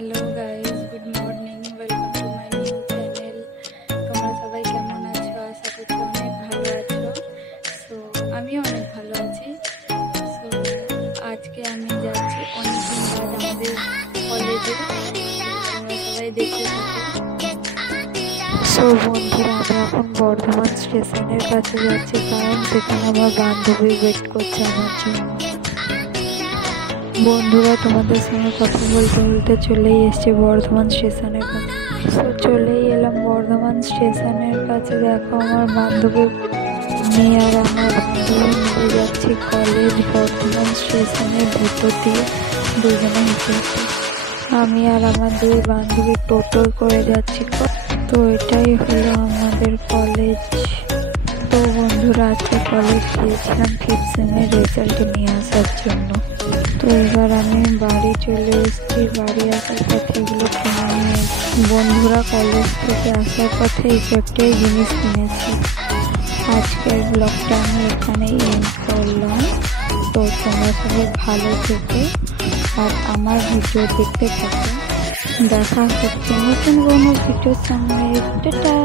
Hello guys, good morning, welcome to my new channel. তোমরা সবাই কেমন আছো? আশা করছি অনেক ভালো আছো। সো আমিও অনেক ভালো আছি। সো আজকে আমি যাচ্ছি অনেকদিন বাদ আমাদের কলেজে। তোমরা সবাই দেখতে থাকো। সো বন্ধুরা, আমি এখন বর্ধমান স্টেশনের কাছে যাচ্ছি, কারণ সেখানে আমার বান্ধবী ওয়েট করছে আমার জন্য। বন্ধুরা, তোমাদের সঙ্গে কথা বলতে বলতে চলেই এসছে বর্ধমান স্টেশনের কাছে। তো চলেই এলাম বর্ধমান স্টেশনের কাছে। দেখো, আমার বান্ধবী মেয়ে আর আমার বান্ধবী মিলে যাচ্ছি কলেজ। বর্ধমান স্টেশনের ভিতর দিয়ে দুজনে হেঁটে হেঁটে আমি আর আমার দুই বান্ধবী টোটোয় করে যাচ্ছি। তো এটাই হলো আমাদের কলেজ। তো বন্ধুরা, আজকে কলেজ গিয়েছিলাম 5th সেমের রেজাল্ট নিয়ে আসার জন্য। তো এবার আমি বাড়ি চলে এসেছি। বাড়ি আসার পথে এগুলো কিনে নিয়েছি। বন্ধুরা, কলেজ থেকে আসার পথে এই কয়েকটাই জিনিস কিনেছি। আজকের ব্লগটা আমি এখানেই এন্ড করলাম। তো তোমরা সবাই ভালো থেকো আর আমার ভিডিও দেখতে থাকো। দেখা হচ্ছে নতুন কোনো ভিডিওর সামনে। টাটা।